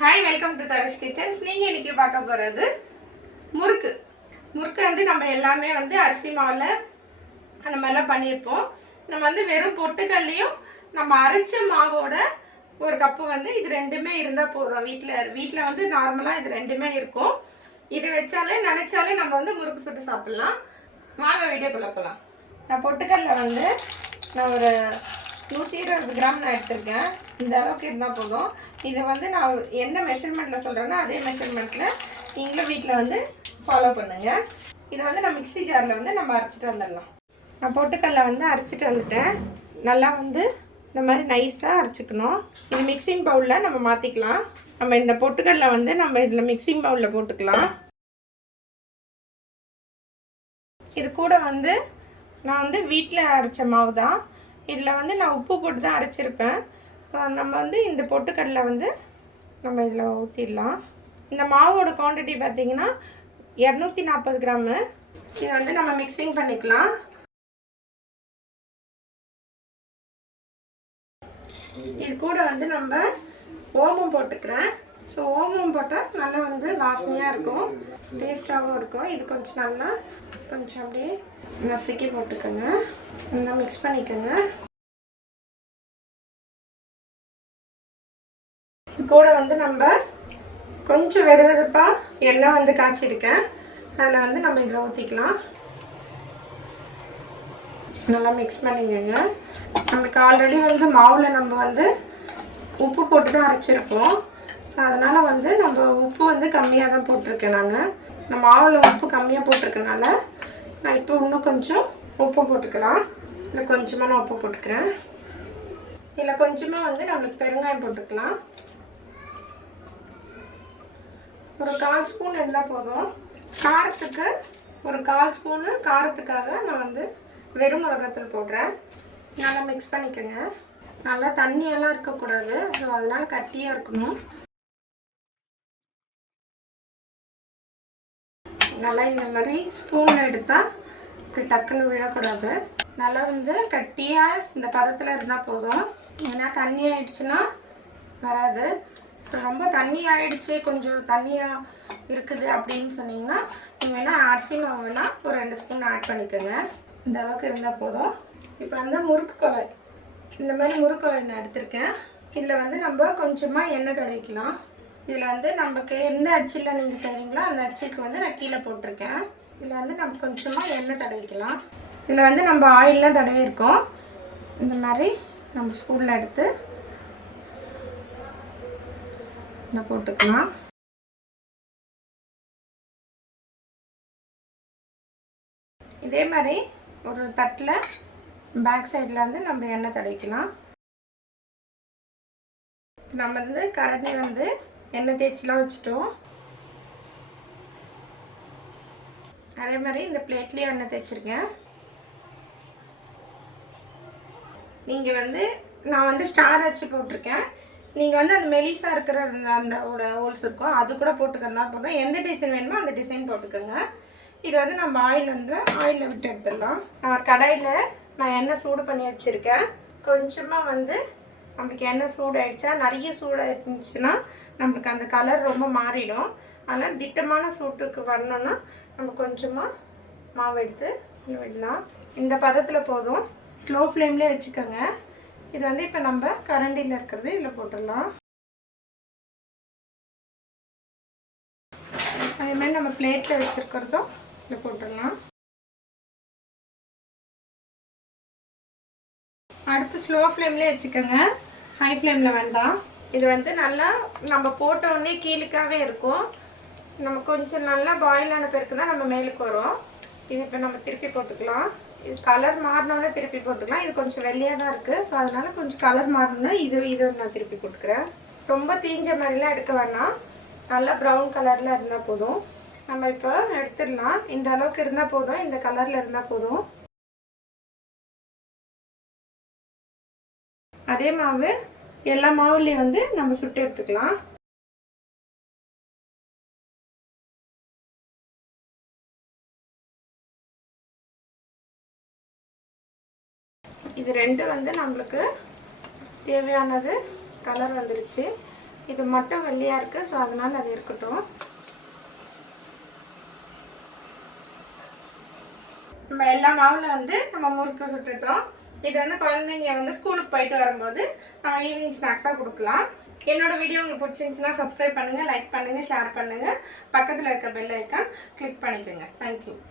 Hi, welcome to Tavish kitchens. நீங்கள் இன்றைக்கி பார்க்க போகிறது முறுக்கு. முறுக்கு வந்து நம்ம எல்லாமே வந்து அரிசி மாவில் அந்த மாதிரிலாம் பண்ணியிருப்போம். நம்ம வந்து வெறும் பொட்டுக்கல்லையும் நம்ம அரைச்ச மாவோட ஒரு கப்பு வந்து இது ரெண்டுமே இருந்தால் போதும். வீட்டில் வந்து நார்மலாக இது ரெண்டுமே இருக்கும். இது வச்சாலே நினச்சாலே நம்ம வந்து முறுக்கு சுட்டு சாப்பிட்லாம். வாங்க வீடியோக்குள்ளே போகலாம். நான் பொட்டுக்கல்ல வந்து நான் ஒரு 120 கிராம் நான் எடுத்திருக்கேன். இந்த அளவுக்கு இருந்தால் போதும். இதை வந்து நான் எந்த மெஷர்மெண்ட்டில் சொல்கிறேன்னா அதே மெஷர்மெண்ட்டில் நீங்களும் வீட்டில் வந்து ஃபாலோ பண்ணுங்கள். இதை வந்து நான் மிக்ஸி ஜாரில் வந்து நம்ம அரைச்சிட்டு வந்துடலாம். நான் பொட்டுக்கல்ல வந்து அரைச்சிட்டு வந்துட்டேன். நல்லா வந்து இந்த மாதிரி நைஸாக அரைச்சிக்கணும். இது மிக்சிங் பவுலில் நம்ம மாற்றிக்கலாம். நம்ம இந்த பொட்டுக்கல்ல வந்து நம்ம இதில் மிக்சிங் பவுலில் போட்டுக்கலாம். இது கூட வந்து நான் வந்து வீட்டில் அரைச்ச மாவு தான். இதில் வந்து நான் உப்பு போட்டு தான் அரைச்சிருப்பேன். ஸோ நம்ம வந்து இந்த பொட்டுக்கடலை வந்து நம்ம இதில் ஊற்றிடலாம். இந்த மாவோட குவான்டிட்டி பார்த்திங்கன்னா 240 கிராமு. இதை வந்து நம்ம மிக்சிங் பண்ணிக்கலாம். இது கூட வந்து நம்ம ஓமம் போட்டுக்கிறேன். ஸோ ஓமம் போட்டால் நல்லா வந்து வாசனையாக இருக்கும், டேஸ்ட்டாகவும் இருக்கும். இது கொஞ்சம் நல்லா கொஞ்சம் அப்படியே நசுக்கி போட்டுக்கோங்க. நல்லா மிக்ஸ் பண்ணிக்கோங்க. இது கூட வந்து நம்ம கொஞ்சம் வெதுவெதுப்பாக எண்ணெய் வந்து காய்ச்சிருக்கேன். அதில் வந்து நம்ம இதில் ஊற்றிக்கலாம். நல்லா மிக்ஸ் பண்ணிக்கோங்க. நமக்கு ஆல்ரெடி வந்து மாவில் நம்ம வந்து உப்பு போட்டு தான் அரைச்சிருப்போம். அதனால் வந்து நம்ம உப்பு வந்து கம்மியாக தான் போட்டிருக்கேன். நான் மாவில் உப்பு கம்மியாக போட்டிருக்கனால நான் இப்போ இன்னும் கொஞ்சம் உப்பு போட்டுக்கலாம். இதில் கொஞ்சமாக நான் உப்பு போட்டுக்கிறேன். இதில் கொஞ்சமாக வந்து நம்மளுக்கு பெருங்காயம் போட்டுக்கலாம். ஒரு 1/4 ஸ்பூன் இருந்தால் போதும். காரத்துக்கு ஒரு 1/4 ஸ்பூனு காரத்துக்காக நான் வந்து வெறும் மிளகாத்தூள் போடுறேன். நல்லா மிக்ஸ் பண்ணிக்கோங்க. நல்லா தண்ணியெல்லாம் இருக்கக்கூடாது. ஸோ அதனால் கட்டியாக இருக்கணும். நல்லா இந்த மாதிரி ஸ்பூன் எடுத்தால் இப்படி டக்குன்னு விழக்கூடாது. நல்லா வந்து கட்டியாக இந்த பதத்தில் இருந்தால் போதும். ஏன்னா தண்ணி ஆகிடுச்சுன்னா வராது. ஸோ ரொம்ப தண்ணி ஆகிடுச்சு, கொஞ்சம் தண்ணியாக இருக்குது அப்படின்னு சொன்னிங்கன்னா நீங்கள் வேணால் அரிசி மாவு வேணால் ஒரு 2 ஸ்பூன் ஆட் பண்ணிக்கோங்க. இந்த அளவுக்கு இருந்தால் போதும். இப்போ வந்து முறுக்கு கொலை, இந்த மாதிரி முறுக்கு கொலை நான் எடுத்திருக்கேன். இதில் வந்து நம்ம கொஞ்சமாக எண்ணெய் தடவிக்கலாம். இதில் வந்து நமக்கு எந்த அச்சில் நீங்கள் செய்கிறீங்களோ அந்த அச்சுக்கு வந்து நான் கீழே போட்டிருக்கேன். இதில் வந்து நம்ம கொஞ்சமாக எண்ணெய் தடவிக்கலாம். இதில் வந்து நம்ம ஆயிலெலாம் தடவிருக்கோம். இந்த மாதிரி நம்ம ஸ்பூனில் எடுத்து இதில் போட்டுக்கலாம். இதே மாதிரி ஒரு தட்டில் பேக் சைடில் வந்து நம்ம எண்ணெய் தடவிக்கலாம். நம்ம வந்து கரண்டி வந்து எண்ணெய் தேய்ச்சிலாம் வச்சுட்டோம். அதே மாதிரி இந்த பிளேட்லேயும் எண்ணெய் தேய்ச்சிருக்கேன். நீங்கள் வந்து நான் வந்து ஸ்டார் வச்சு போட்டிருக்கேன். நீங்கள் வந்து அந்த மெலிசாக இருக்கிற அந்த ஹோல்ஸ் இருக்கும் அது கூட போட்டுக்கிறதா போட்டோம். எந்த டிசைன் வேணுமோ அந்த டிசைன் போட்டுக்கோங்க. இது வந்து நம்ம ஆயிலில் விட்டு எடுத்துடலாம். நான் கடாயில் நான் எண்ணெய் சூடு பண்ணி வச்சுருக்கேன். கொஞ்சமாக வந்து நம்மளுக்கு எண்ணெய் சூடாகிடுச்சா, நிறைய சூடாக இருந்துச்சுன்னா நம்மளுக்கு அந்த கலர் ரொம்ப மாறிடும். அதனால் திட்டமான சூட்டுக்கு வரணுன்னா நம்ம கொஞ்சமாக மாவு எடுத்து விடலாம். இந்த பதத்தில் போதும். ஸ்லோ ஃப்ளேம்லேயே வச்சுக்கோங்க. இது வந்து இப்போ நம்ம கரண்டியில் இருக்கிறது இதில் போட்டுடலாம். அதேமாதிரி நம்ம பிளேட்டில் வச்சுருக்கிறதும் இதில் போட்டுடலாம். அடுப்பு ஸ்லோ ஃப்ளேம்லேயே வச்சுக்கோங்க, ஹை ஃப்ளேமில் வேண்டாம். இது வந்து நல்லா நம்ம போட்ட உடனே கீழுக்காகவே இருக்கும். நம்ம கொஞ்சம் நல்லா பாயில் ஆன பிறகு தான் நம்ம மேலுக்கு வரும். இது இப்போ நம்ம திருப்பி போட்டுக்கலாம். இது கலர் மாறினாலே திருப்பி போட்டுக்கலாம். இது கொஞ்சம் வெள்ளையாக தான் இருக்குது. ஸோ அதனால் கொஞ்சம் கலர் மாறினா இதை நான் திருப்பி போட்டுக்கிறேன். ரொம்ப தீஞ்ச மாதிரிலாம் எடுக்க வேணாம். நல்லா ப்ரௌன் கலரில் இருந்தால் போதும். நம்ம இப்போ எடுத்துடலாம். இந்த அளவுக்கு இருந்தால் போதும், இந்த கலரில் இருந்தால் போதும். அதே மாவு எல்லா மாவுலேயும் வந்து நம்ம சுட்டு எடுத்துக்கலாம். இது ரெண்டு வந்து நம்மளுக்கு தேவையானது கலர் வந்துருச்சு. இது மட்டும் வெள்ளையாக இருக்குது, ஸோ அதனால் அது இருக்கட்டும். நம்ம எல்லா மாவில் வந்து நம்ம முறுக்கு சுட்டுட்டோம். இது வந்து குழந்தைங்க வந்து ஸ்கூலுக்கு போயிட்டு வரும்போது ஈவினிங் ஸ்நாக்ஸாக கொடுக்கலாம். என்னோட வீடியோ உங்களுக்கு பிடிச்சிருந்துச்சுன்னா சப்ஸ்கிரைப் பண்ணுங்கள், லைக் பண்ணுங்கள், ஷேர் பண்ணுங்கள். பக்கத்தில் இருக்க பெல் ஐக்கான் கிளிக் பண்ணிக்கோங்க. தேங்க்யூ.